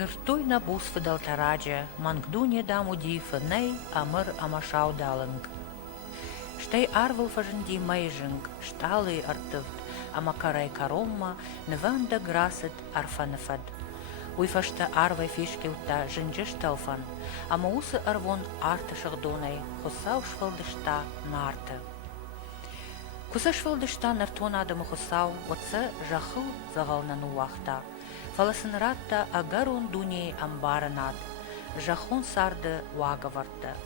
Zertui na bus fidalta raja, man gdunje damu die nee amr amashau dalang. Stei arvel die meijing, stali artuvt, amakarai karoma, nevanda graset arfanefad. Ui fasta arve fiskilta jinjistelfan, ama usse arvon arteshagdonei, hosaushvaldishta naarte. Кусашвалдышта нартона адамы хусау, отса жахыл загалнану вахта. Фаласынратта агарун дуней амбаранат, жахон сарды вагаварта.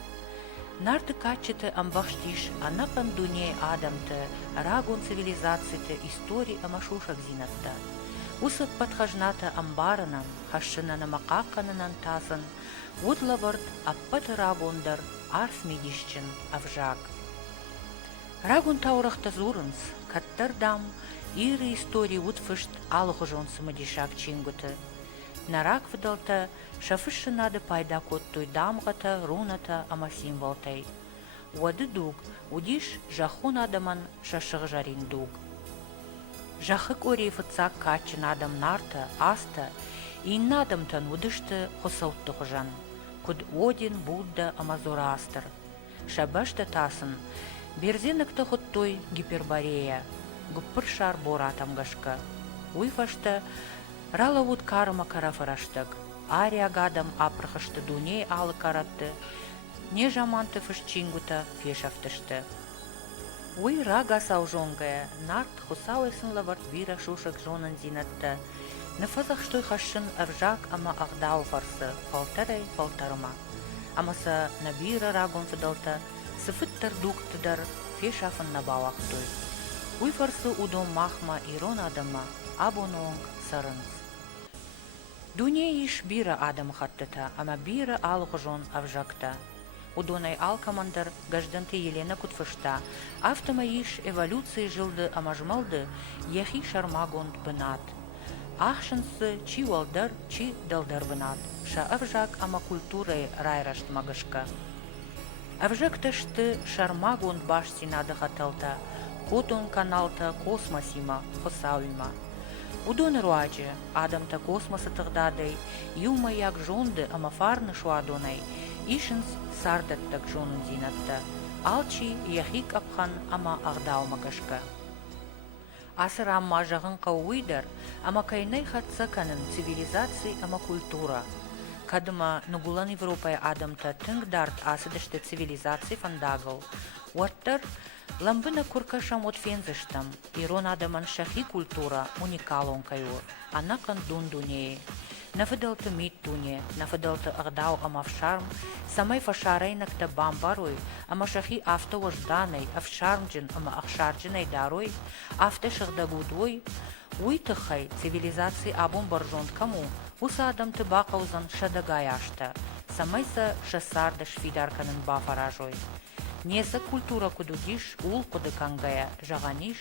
Нарды качеты амбахштиш, анакан дуней адамты, рагун цивилизацията истории амашушак зинатта. Усак подхажната амбаранан, хашына на макакананан тасан, удлаварт аппат рагундар, арф медищен авжак. Рагун таурахта зурынс, каттардам, иры истории утфышт алғыжон сымадишак чингуты. Нарак вдалта, шафышы нады пайда коттой дамғата, руната ама символтай. Уады дуг, удиш жахун адаман шашығы жарин дуг. Жахык ори фыцак качын адам нарта, аста, ин адамтан удышты хосаутты хожан. Куд Один, Будда ама Зороастр. Шабашта тасын, Берзенекті құттой Гиперборея, гүппір шар боратам гашка. Уйфашта ралавуд карыма карафараштаг, ария гадам апрахашты дуней алы каратты, не жаманты фышчингута фешафтышты. Уй рага саужонгая, нарт хусауэсын лаварт вира шушак жонан зинатты, нефазах штой хашын авжак ама агдау фарсы, фалтарай фалтарыма. Амаса набира рагон фидалта, Сыфыттар дуктыдар фешафын на бауақтой. Уйфарсы удом махма ирон адама, абононг сарынс. Дуне иш бира адам хаттыта, ама бира алғыжон авжакта. Удонай алкамандар гажданты Елена кутфышта, автома иш эволюции жылды амажмалды, яхи шармагонд бынат. Ахшынсы чи валдар, чи далдар бынат. Ша авжак ама культурай райрашт магышка. Авжактышты шармагон баш синады хаталта, котон каналта космосима хосауима. Удон руаджи, адамта космоса тыгдадай, юма як жонды амафарны шуадонай, ишинс сардаттак жонын зинатта, алчи яхик апхан ама агдау магашка. Асыр амма жағын қауыйдар, ама кайнай хатсаканын цивилизации ама культура. Кадыма нугулан Европай адамта тыңдарт асыдышты цивилизации фандагыл. Уаттар ламбына куркашам от фензыштам, ирон адаман шахи культура уникалон кайур, анакан дун дунее. Нафыдалты мит дуне, нафыдалты агдау амавшарм, самай фашарайнакта бамбаруй, ама шахи автовожданай, авшармджин ама ахшарджинай даруй, авте шагдагудуй, уйтыхай цивилизации абон баржон кому, уса адамты бақаузан шадагаяшта, самайса шасарда швидарканын бафаражой. Неса культура кудудиш ул куды кангая жағаниш,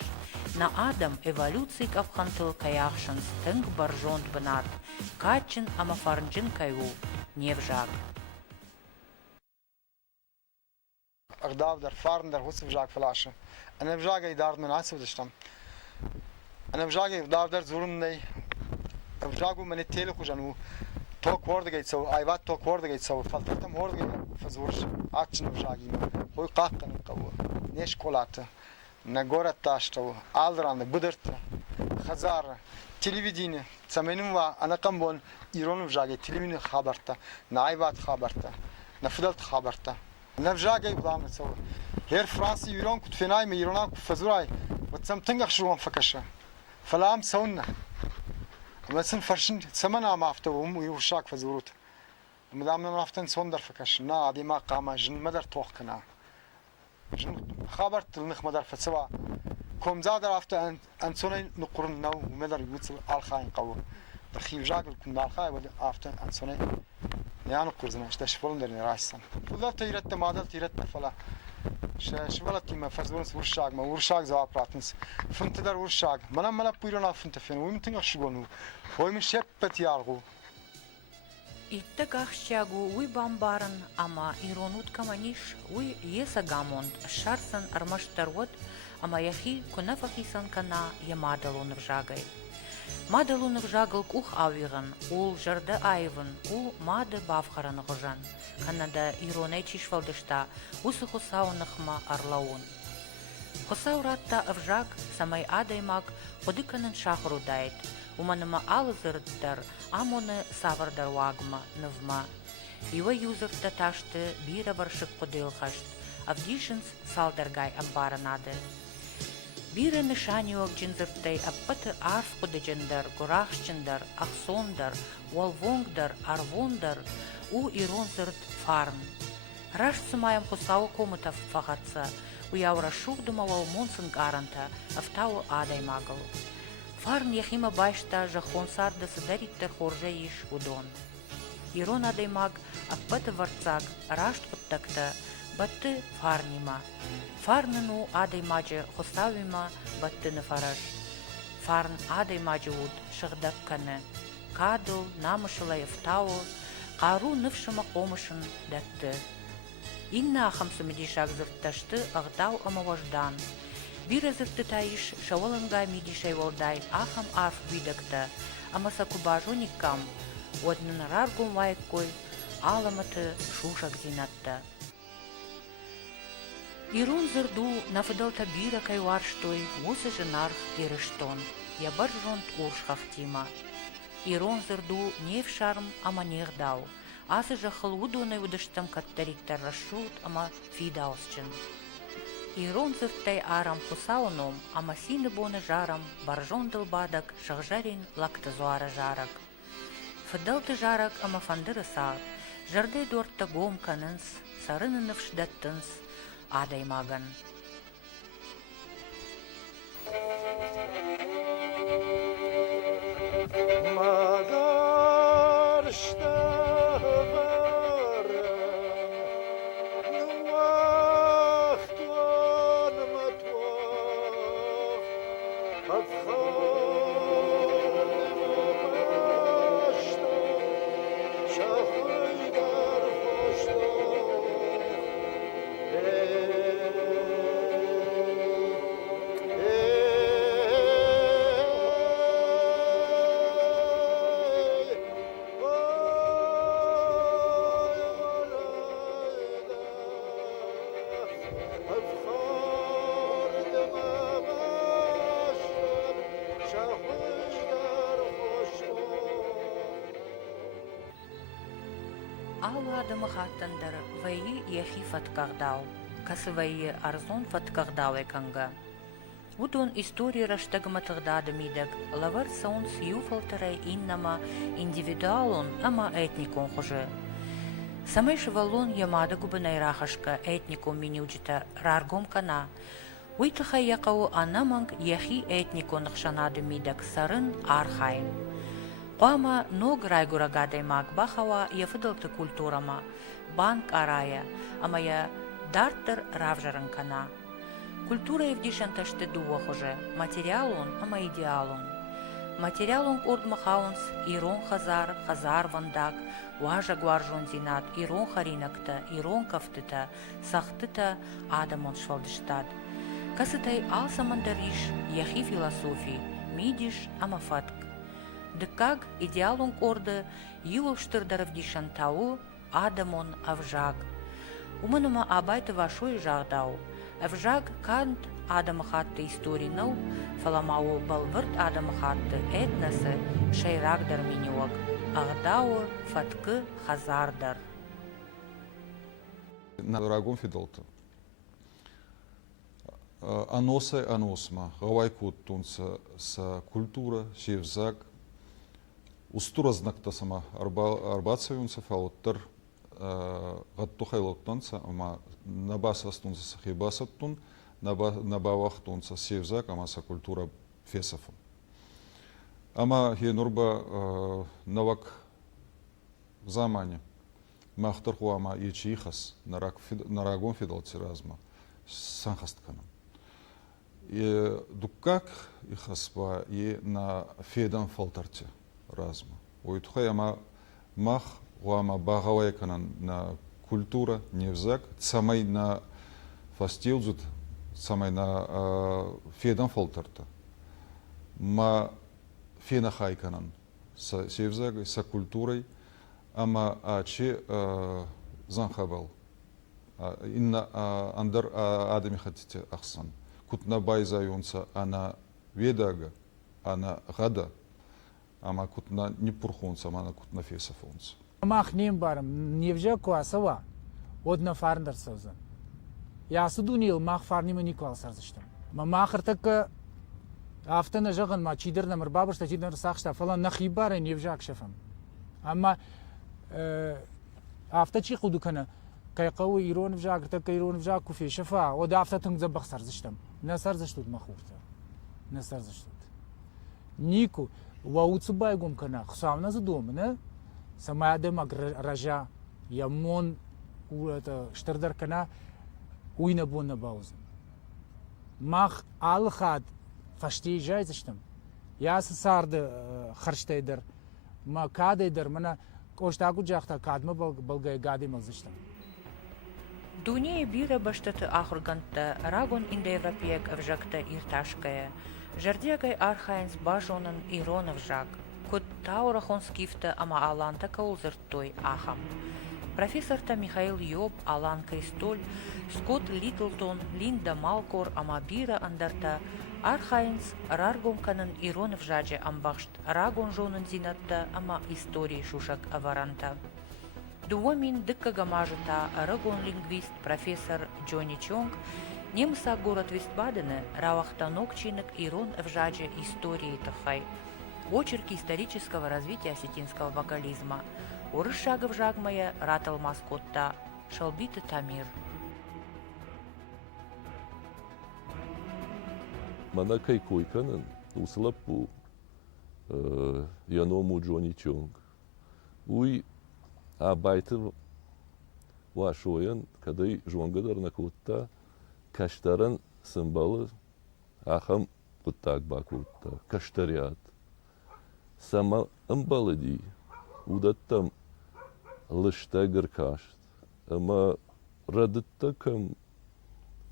на адам эволюций капхантыл каяхшын стынг баржонт бынат, качын амафарнджин кайу, невжак. Агдавдар, фарндар, хусывжак флаша. Аневжага и дард мен асывдыштам. Аневжага и давдар зурунней. Авжагу мене теле хужану. Ток вордагайцау, айват ток вордагайцау, фалтартам вордагай фазурш, акчин авжаги. Ой какканын каву. Неш колата. На город таштау, алдраны, быдырты, хазара, телевидение. Цаменува анакамбон ирон авжаги, телевидение хабарта, на айват хабарта, на фидалт хабарта. Навжага и вламнецау. Хер Франси ирон кут фенай ме ирона кут фазурай. Вот сам тынгах шуан факаша. Фалам саунна. مثلا فرشن سمنا ما أفتوهم ويوشاك فزورت مدامنا نافتن صندر فكش نا عادي ما قام جن مدر توقنا جن خبرت النخ مدر فسوا كم زاد رافت أن سوني نقرن نو مدر يوصل الخاين قوة تخيل جاكل كم دار خاي وده رافت أن سوني يعني قرزنا إيش فلان درني راسا فلا تيرت مادل تيرت فلا شوالت كيما فزورنس ورشاق ما ورشاق زواب براتنس فهمت در ورشاق منا بيرونا فهمت فين ويمتن أشجونه هو من شبت يارغو Иттагах щагу уй бамбаран, ама иронут каманиш уй еса гамонд, шарсан армаштарвот, ама яхи кунафахисан кана ямадалон вжагай. Мадалуны вжагыл ух авиган, ул жарды айвын, у мады бавхараны ғыжан. Канада ироне чишвалдышта, усы хусауныхма арлаун. Хусауратта авжаг самай адаймак ходыканын шахру дайт. Уманыма алызырыттар, амоны савардар вагма, нывма. Ива юзырта ташты бира баршык кудылхашт, авдишынс салдаргай амбаранады. Бира нышаниок джинзыртай аппаты арф кудыджындар, гурахшчындар, ахсондар, уалвонгдар, арвондар, у иронзырт фарн. Раш сумаям хусау комытав фагатса, уяура шугдумалау монсын гаранта, автау адаймагыл. Фарн яхима байшта жахон сардасы дариттер хоржа иш удон. Ирон адаймаг аппаты варцак, рашт куттакта, батты фарнима. Фарныну адаймаджы хусавима баттыны фараш. Фарн адаймаджы уд шыгдакканы. Кадыл намышыла ефтау, қару нывшыма қомышын датты. Инна ахамсы медишак зыртташты ағдау амаваждан. Бира зыртты таиш шавалынга медишай волдай ахам арф бидакта, амаса кубажониккам, однын раргум вайккой аламаты шушак зинатта. Ирон зырду нафыдалта бира кайварштой вусы жынарх ирыштон, ябар жонт уршхахтима. Ирон зырду нев шарм ама нехдау, асы жахыл удуны удыштам каттариттар рашут ама фидаусчын. Ирон зырттай арам хусауном, ама сины боны жарам, баржон дылбадак шахжарин лакты зуара жарак. Фыдалты жарак ама фандыры саат, жарды дорта гом канынс, сарынын вшдаттынс, адаймаган. Ала адымы хаттандар вайы яхи фаткагдау, касы вайы арзон фаткагдау эканга. Удон история раштагматыгдады мидак, лавар саун сьюфалтарай иннама индивидуалон, ама этникон хуже. Самай шевалон ямада губынай рахашка этникон минюджита раргом кана. Уйтыхай яқау анаманг яхи этникон хшанады мидак сарын архайм. Қуама ног райгурагадай маг бахава я фыдалты культурама, банк арая, ама я дартыр равжаран кана. Культура евдишан ташты дуа хуже, материалон, ама идеалон. Материалон ордмахаунс, ирон хазар вандак, важа гуаржон зинат, ирон харинакта, ирон кафтыта, сахтыта адамон швалдыштад. Касытай алсамандариш, яхи философи, мидиш, ама фатк. Дыкаг идеалон корды юлштырдаров дишантау адамон авжаг. Умыныма абайты вашой жагдау. Авжаг кант адамы хатты историнау, фаламау балвырт адамы хатты этнасы шайрагдар миниуак. Агдау фаткы хазардар. На дорогом фидолта. Аносы аносма, гавайкут тунца с культура, шевзак, устура знакта сама арбацевюнца фауттер гаттухайлоттанца, ама набасас тунца сахибасаттун, набавах тунца шевзак, ама са культура фесафун. Ама хенурба навак в замане махтар хуама ичихас нарагон фидолти разма санхастканам. И дукак ихаспа и на федан фалтарте разма. Уйтхай ама мах уама багавайканан на культура невзак самай на фастилзут самай на федан фалтарта. Ма фенахайканан с севзагой, с культурой, ама ачи занхабал. Инна андер адами хотите ахсан. Кутна байзаюнца ана ведага, ана гада, ама кутна не пурхунца, ама кутна фесафунца. Мах ним барам невже куасава одна фарндер созан. Я судунил мах фарнима никвал сарзыштым. Махыр так афтана жаган ма чидер намыр бабышта чидер сахшта фалан нахибара невже акшафам. Ама афта чи худу кана кай قوي يرون فجاك تك يرون فجاك كوفي شفا ودافتا تنزبخ سرزشتم نسرزشتود مخورتا نسرزشتود نيكو ووتسبايغوم كنا خصامنا زدومنا سما دم رجا يمون وتا شتردر كنا وين بون باوزن ماخ الخاد فشتي جايزشتم ياس سارد خرشتيدر ما كاديدر منا كوشتاكو جاختا كادما بلغاي غادي مزشتم Дуния бира баштата ахурганта рагон индоевропеек авжакта ирташкая. Жардягай архаинс бажонан ирон авжак. Кот таурахон скифта ама аланта каулзертой ахам. Профессорта Михаил Йоб, Алан Кристоль, Скотт Литлтон, Линда Малкор ама бира андарта архаинс раргонканан ирон авжаджа амбахшт рагон жонан зинатта ама истории шушак аваранта. Дуомин дыкка гамажата рагон лингвист профессор Джонни Чонг немса город Вестбадена равахтанок чинок ирон вжаджа истории тахай. Очерки исторического развития осетинского вокализма. Урышага вжагмая ратал маскотта Шалбита Тамир. Манакай койканан услапу яному Джонни Чонг. Уй Абайтер вашоян, кадай жонгадар на кутта, каштаран символы ахам куттак бакутта, каштарят. Сама амбалади, удаттам лыштагар кашт, ама радытта кам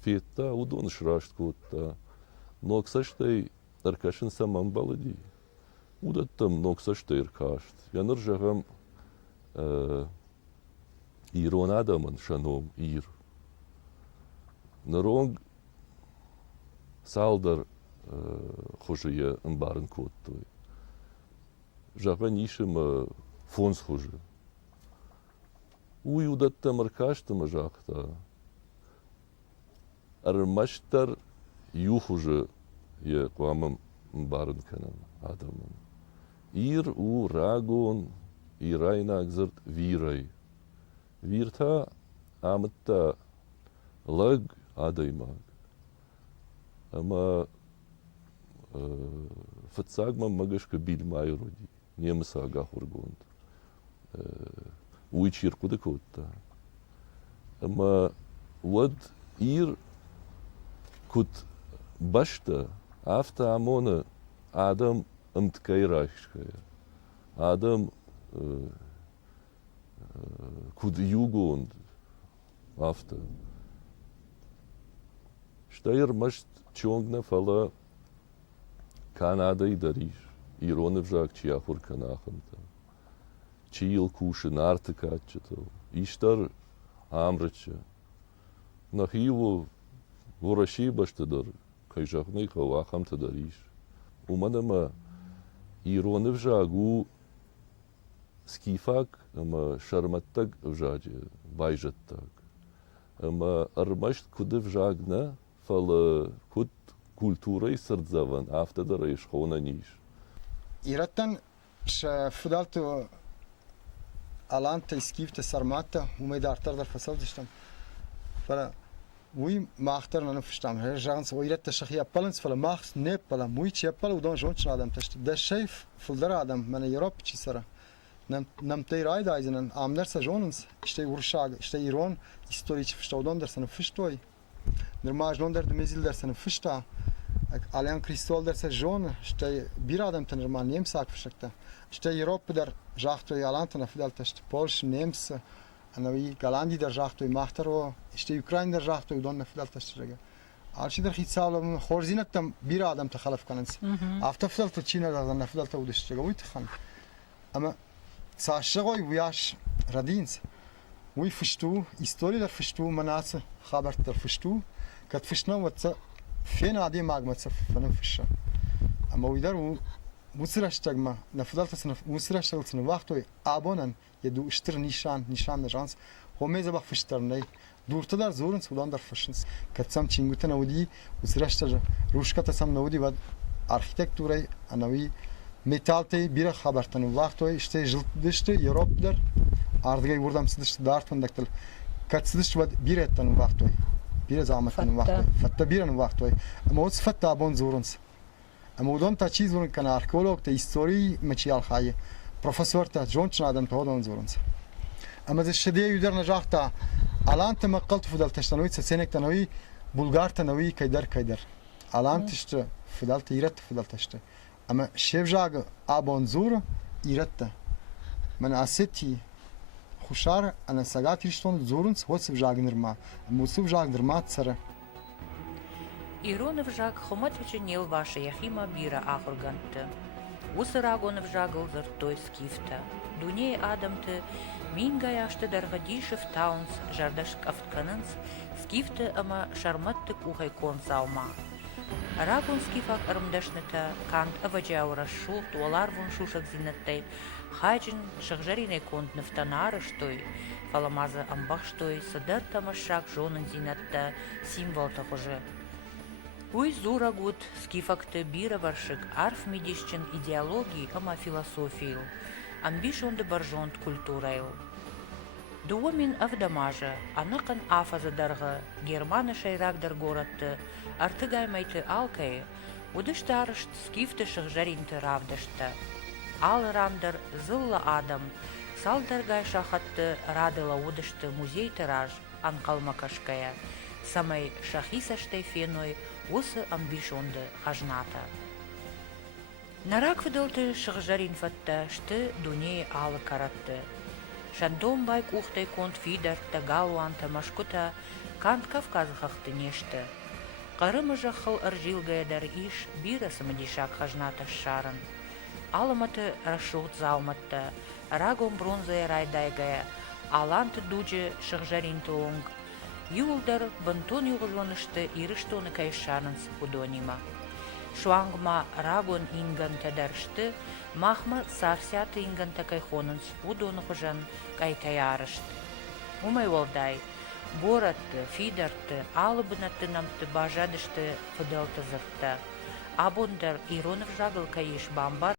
фетта удон шрашт кутта, ноксаштай аркашин сам амбалади, удаттам ноксаштай кашт, яныр жагам ирон адаман шаном ир. Наронг салдар хожия амбарн коттой. Жага нишем фонс хожи. Уй удатта маркаштама жакта. Армаштар ю хожи я куамам амбарн канан адаман. Ир у рагон Ирайна гзырт вирай. Вирта амытта лаг адаймаг. Ама фатсагма магашка бильмай роди. Немса агахургонд. Уичир куда котта. Ама вад ир кут башта афта амона адам амткайрашкая. Адам куд югонд афта. Штайр машт чонгна фала Канада и дариш. Ироны вжак чияхур канахамта. Чиил куши нарты качетал. Иштар амрача. Нахиву вораши баштадар. Кайжахны хавахамта дариш. Уманама ироны вжагу скифак, ама шарматтак вжаджи, байжаттак. Ама армашт куды вжагна, фала куд культурой сардзаван, автодара и шхона ниш. Ираттан ша фудалту аланта скифта сармата, умейдартар дар фасал диштам. Фала уй махтар на фштам. Жагнс уйратта шахия паланс фала махс не пала муй чепал удон жонч адам ташт. Да шейф фулдара адам мана Европа чисара. Nam tej rajdaisen am der sajonens stei urschag stei iron historisch verstaudan der san verstoi der majnon der mezil der san versta Alain Cristol der sajon stei biradam ten man nemsak verschakta stei Europa der jachto alantana fidal test Polsch nems anavi galandi der jachto machtero stei Ukraine der jachto don fidal test rega Arşider hitsavla horzinetten bir adam tahalaf kanıns. Hafta fıdalta Çin'e dağdan fıdalta uduşacak uytxan. Ama saşşagoy bu yaş radins. Uy fıştu, istoriler fıştu, manası habertler fıştu. Kat fışna vatsa fen adi magmatsa fanın fışa. Ama uydar bu sıraştagma nafıdalta sınıf, bu sıraştagma sınıf vaktoy abonan yedu iştir nişan jans. Homeza bak fıştarnay. Durtadar zorun sulandar fışins. Katsam çinguta navudi, bu sıraştar ruşkata sam navudi vad arhitekturay anavi metaltay bir habertanı vaktoy işte jıltıştı Europlar ardgay vurdam sıdıştı dartmandaktal. Kat sıdıştı vad bir ettanı vaktoy. Bir zahmetanı vaktoy. Fatta biranı vaktoy. Ama o sıfatta abon zoruns. Ama udon ta çiz zorun kana arkeolog ta istori meçiyal haye. Profesör ta jonçna adam ta odon zoruns. Ama ze şediye yüder najahta الان تمقلت فضلت تشتنوي سنك تنوي بلغار تنوي كيدر الان تشت فضلت يرت فضلت تشت اما شيف جاگ ابونزور يرت من اسيتي خوشار انا ساغات ريشتون زورنس هوسف جاگ نرما موسف جاگ نرما تسره Иронов жак хомат веченел ваша яхима бира ахурганты. Усырагонов жагыл зыртой скифта. Дуней адамты Минга яшты даргадишев таунс жардаш кафтканынс скифты ама шарматты кухай кон саума. Рагон скифак армдашныта кант аваджаура шул туалар вон шушак зинаттай хайджин шахжарине конт нафтанары штой фаламаза амбах штой садар тамашак жонын зинатта символ тахуже. Уй зурагут скифакты бира варшик арф медишчин идеологии ама философию. Амбишонды баржонт культурайл. Дуомин авдамажа, анакан афазадарга, германы шайрагдар горатты, артыгаймайты алкай, удыштарышт скифты шахжаринты равдашты. Ал рандар зылла адам, салдаргай шахатты радыла удышты музей тираж, анкалмакашкая, самай шахисаштай феной, усы амбишонды хажната. Нарак выдалты шахжарин фатта, шты дуней алы каратты. Шандом байк ухтай конт фидарта галуанта машкута кант Кавказхахты нешты. Қарымы жақыл ыржилгаядар иш бира самадишак хажната шарын. Аламаты рашут зауматты, рагом бронзая райдайгая, аланты дуджи шахжаринты онг. Юлдар бантон юғызланышты ирыштоны кайшанынс худонима. Шуангма рагон инганта даршты, махма сарсяты инганта кайхонынс удоны хужан кайкаярышт. Умай волдай, боратты, фидарты, алыбынатты намты бажадышты фыдалты зыртты. Абондар Иронов жагыл кайыш бамбар